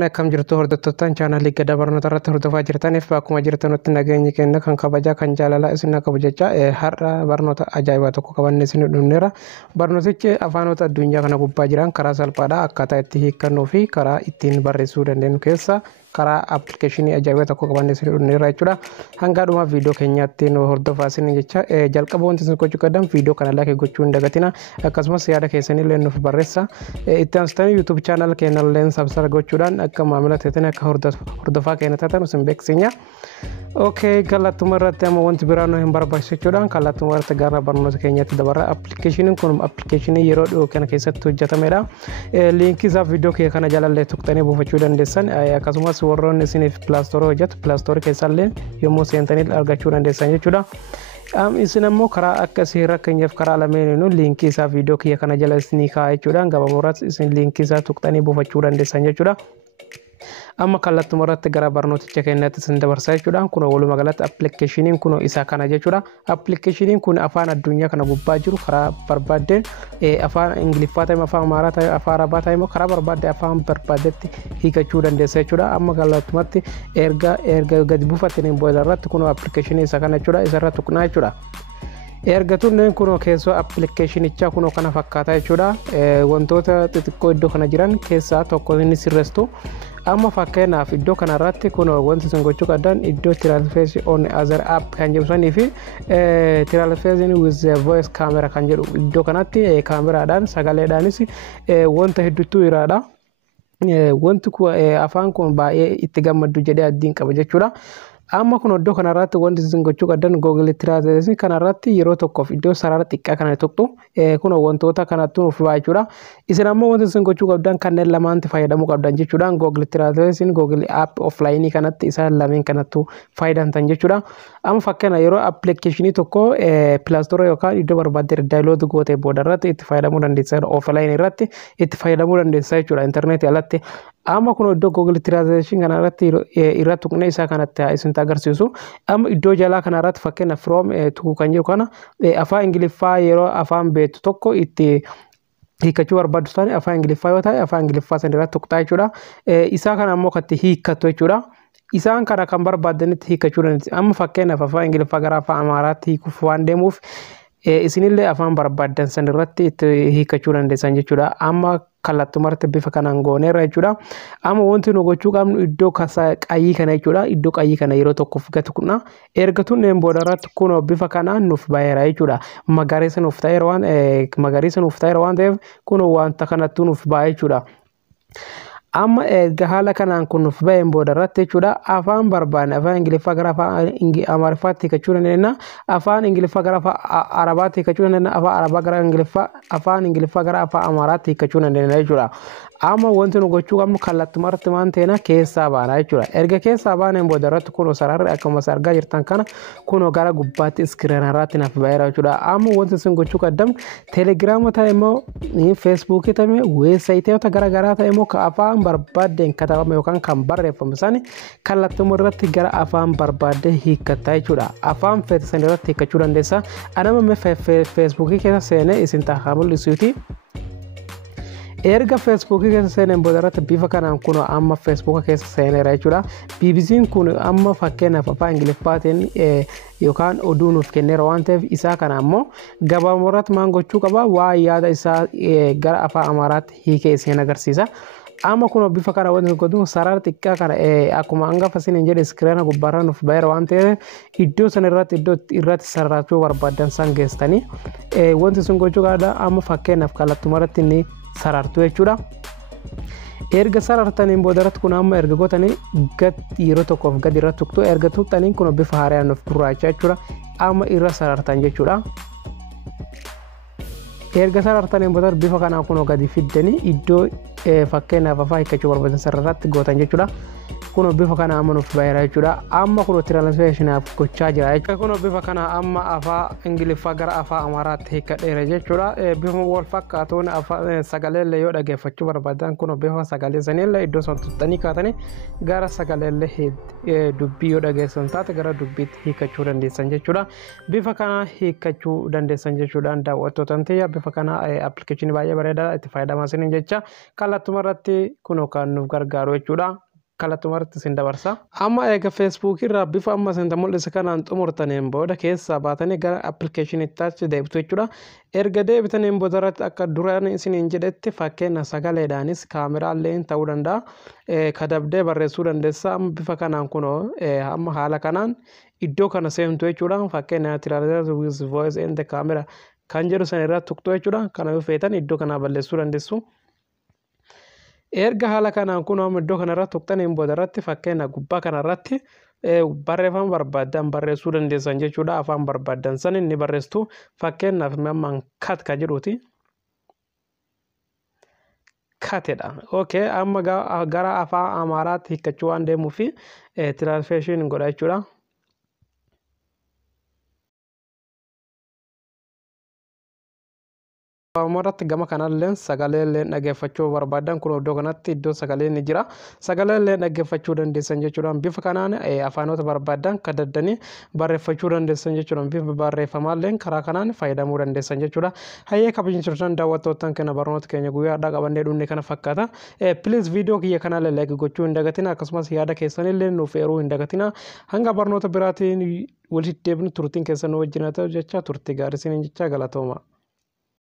Harka akkam jirtu hordoftoottan chaanalii Gadaa Barnoota irratti hordofaa jirtaniif akkuma jirtanutti nageenyi keenya kan kabajaa kan jaalalaa isin kabajachaa har'a barnoota ajaa'ibaa tokko qabannee isin dhufneera. Barnootichi afaanota addunyaa kana gubbaa jiran karaa salphaadhaa akkaataa itti hiikkannuu fi karaa ittiin barreessuu dandeenyu keessa karaa appilikeeshinii ajaa'ibaa tokko qabannee isin dhufneera jechuudha. Hanga dhuma viidiyoo keenyaatti nu hordofaa isin jecha jalqaba wanti isin gochuu qabdan viidiyoo kana laayik gochuu hin dagatina akkasumas yaada keessanii illee nuuf barreessaa. Itti aansitanii YouTube channel keenya illee subscribe gochuudhaan akka maamila ta'an akka hordofaa keenya ta'an isin beeksisna. Okay, kallatuma irratti amma wanti biraan hin barbaachisachuudhaan kallatuma irratti gara barnoota keenyaatti dabarra. Appilikeeshiniin kun appilikeeshinii yeroo dhiyoo kana keessatti hojjetamedha. Liinkii isaa viidiyoo kee kana jalallee tuqxanii buufachuu dandeessan akkasumas warroonni isiniif pilaastorii hojjetu pilaastorii keessallee yommuu seentanii argachuu dandeessan jechuudha. Isin ammoo karaa akka isin rakkeenyaaf karaa lameeninuu liinkii isaa viidiyoo kee kana jala isinii kaa'aa jechuudhaan gabaabumatti isin liinkii isaa tuqxanii buufachuu dandeessan jechuudha. Amma kallatuma irratti gara barnooticha keenyaatti isin dabarsaa jechuudha. Kun walumaa galatti appilikeeshiniin kun isa kana jechuudha. Appilikeeshiniin kun afaan addunyaa kana gubbaa jiru karaa barbaadeen afaan Ingiliffaa ta'e afaan Amaaraa ta'e afaan Arabaa ta'e karaa barbaadee afaan barbaadetti hiikachuu dandeessa jechuudha. Amma kallattumatti erga gadi buufattaniin booda irratti kun appilikeeshinii isa kana jechuudha. Isa irratti tuqnaa jechuudha. Erga tunneen kun keessoo appilikeeshinicha kun kana fakkaata jechuudha. Wantoota xixiqqoo iddoo kana jiran keessaa tokko inni sirreessu. Amma fakkeenyaaf iddoo kana irratti kun wanti isin gochuu qabdan iddoo transfer on other app kan jedhusanii fi transfer with voice camera kan jedhu iddoo kanatti kaameraadhaan sagaleedhaanis wanta hedduutu jiraadha. Wanti afaan kun baay'ee itti gammaddu jedhee abdiin qaba jechuudha. Amma kun iddoo kana irratti wanti isin gochuu qabdan Google Translate kana irratti yeroo tokkoof iddoo sarara xiqqaa kana tuqxu kun wantoota kanatti nuuf ba'a jechuudha. Isin ammoo wanti isin gochuu qabdan kanneen lamaanti fayyadamuu qabdan jechuudha. Google Translate Google App offline kanatti isaan lameen kanattu fayyadamtan jechuudha. Amma fakkeenya yeroo appilikeeshinii tokko pilaastorii yookaan iddoo barbaadde daayilood gootee booda irratti itti fayyadamuu dandeessa offline irratti itti fayyadamuu dandeessa jechuudha internetii alatti. Amma kun iddoo Google Translate kana irratti irratti tuqnee isaa kanatti isin agarsiisu. Amma iddoo jalaa kana irratti fakkeenya from tuquu kan jiru kana afaan Ingiliffaa yeroo afaan beektu tokko itti hiikachuu barbaaddu taane afaan Ingiliffaa yoo ta'e afaan Ingiliffaa san irratti tuqxaa jechuudha. Isaa kana ammoo katti hiikattu jechuudha. Isaan kana kan barbaadanitti hiikachuu dandeessu. Amma fakkeenyaaf afaan Ingiliffaa gara afaan Amaaraatti hiikuuf waan deemuuf isinillee afaan barbaadan san irratti itti hiikachuu dandeessan jechuudha. Amma kallattumarratti bifa kanaan gooneerra jechuudha. Amma wanti nu gochuu qabnu iddoo qayyii kana jechuudha. Iddoo qayyii kana yeroo tokkoof gatu kuna erga tunneen booda irratti kun bifa kanaan nuuf baay'eera jechuudha. Magariisa nuuf ta'eera waan ta'eef kun wanta kanattuu nuuf baay'ee jechuudha. Amma erga haala kanaan kun nuuf baay'een booda irratti jechuudha afaan barbaanne afaan Ingiliffaa gara afaan Amaarifaatti hiikachuu dandeenya. Afaan Ingiliffaa gara afaan Arabaatti hiikachuu dandeenya. Afaan Arabaa gara afaan Ingiliffaa gara afaan Amaaraatti hiikachuu dandeenya jechuudha. Amma wanti nu gochuu qabnu kallattumarratti waan ta'eena keessaa baana jechuudha. Erga keessaa baaneen booda irratti kun sararri akkuma argaa jirtan kana kun gara gubbaatti iskiriinarratti naaf baay'eera jechuudha. Amma wanti isin gochuu qabdan teelegiraama ta'e immoo feesbuukii ta'e weebsaayitoota garaagaraa ta'e immoo afaan barbaaddeen katabame yookaan kan barreeffame sani kallattuma irratti gara afaan barbaaddee hiikkatta jechuudha. Afaan feetan irratti hiikkachuu dandeessa. Anama feesbuukii keessa seenee isin taa'aa mul'isuuti. Erga feesbuukii keessa seeneen booda irratti bifa kanaan kun amma feesbuuka keessa seeneera jechuudha. BBC'n kun amma fakkeenyaaf afaan Ingiliffaatiin yookaan oduu nuuf kenneera waan ta'eef isaa kana ammoo gabaabumatti maal gochuu qaba waa yaada isaa gara afaan Amaaraatti hiikee isin agarsiisa. Amma kun bifa kana wanti godhu sarara xiqqaa kana akkuma hangafa isin jedhe iskiriina gubbaarra nuuf baay'eera waan ta'eef iddoo san irratti sararachuu barbaadan san geessanii wanti isin gochuu qabda amma fakkeenyaaf kallattumarratti inni sarartuu jechuudha. Erga sarartaniin booda irratti kun amma erga gootanii yeroo tokkoof gadi irratti tuqxu erga tuqxaniin kun bifa haaraan nuuf gurraacha jechuudha. Amma irra sarartan jechuudha. Erga sarartaniin booda bifa kanaan kun gadi fiddanii iddoo fakkeenyaaf afaan hiikachuu barbaadan sararratti gootan jechuudha. kun bifa kana amma nuuf baay'ee jechuudha. Amma kun translationaaf gochaa jira jechuudha. Kun bifa kana amma afaan Ingiliffaa gara afaan Amaaraatti hiikadheera jechuudha. Bifa wal fakkaatuun afaan sagaleen yoo dhageeffachuu barbaadan kun bifa sagalee sanillee iddoo san tuttanii kaatanii gara sagaleellee dubbii yoo dhageessan taate gara dubbiitti hiikachuu dandeessan jechuudha. Bifa kana hiikachuu dandeessan jechuudhaan daawwattootaan ta'e bifa kana appilikeeshinii baay'ee bareedaa itti fayyadamaa isiniin jecha kallattii irratti kun kan nuuf gargaaru jechuudha. Kallattii irratti sin dabarsa. Amma eega Facebook irraa bifa amma isin mul'ise kanaan xumurtaniin booda keessaa baatanii gara appilikeeshiniitti achi deebitu jechuudha. Erga deebitaniin booda irratti akka duraan isiniin jedhetti fakkeenya sagaleedhaanis kaameraalleen ta'uu danda'a. Kadabdee barreessuu dandeessa. Amma bifa kanaan kunoo amma haala kanaan iddoo kana seentu jechuudha. Fakkeenya translate with voice and the camera kan jedhu san irratti tuqxu jechuudha. Kana yoo feetan iddoo kana balleessuu dandeessu. Erga haala kanaan kun iddoo kanarratti tuqxaniin booda irratti fakkeenya gubbaa kanarratti barreeffama barbaadan barreessuu dandeessan jechuudha. Afaan barbaadan san inni barreessitu fakkeenyaaf ammaan kat ka jedhuuti. Katedha. Okay, amma gara afaan Amaaraatti hiikachuu waan deemuuf translation godha jechuudha. Amarratti gama kanalleen sagaleen dhageeffachuu barbaadan kun iddoo kanatti iddoo sagaleen ni jira. Sagaleen dhageeffachuu dandeessan jechuudhaan bifa kanaan afaanota barbaadan kadaddanii barreeffachuu dandeessan jechuudhaan bifa barreeffamaalleen karaa kanaan fayyadamuu dandeessan jechuudha. Hayyee kabajamtoota daawwattootaan kenna barnoota keenya guyyaa addaa qabannee dhufne kana fakkaata. Please viidiyoo kiyya kanallee like gochuu hin dagatina akkasumas yaada keessanillee nuuf eeruu hin dagatina. Hanga barnoota biraatiin walitti deebinu turtiin keessan wajjin haa ta'u jecha turtii gaarii isiniin jecha galatooma.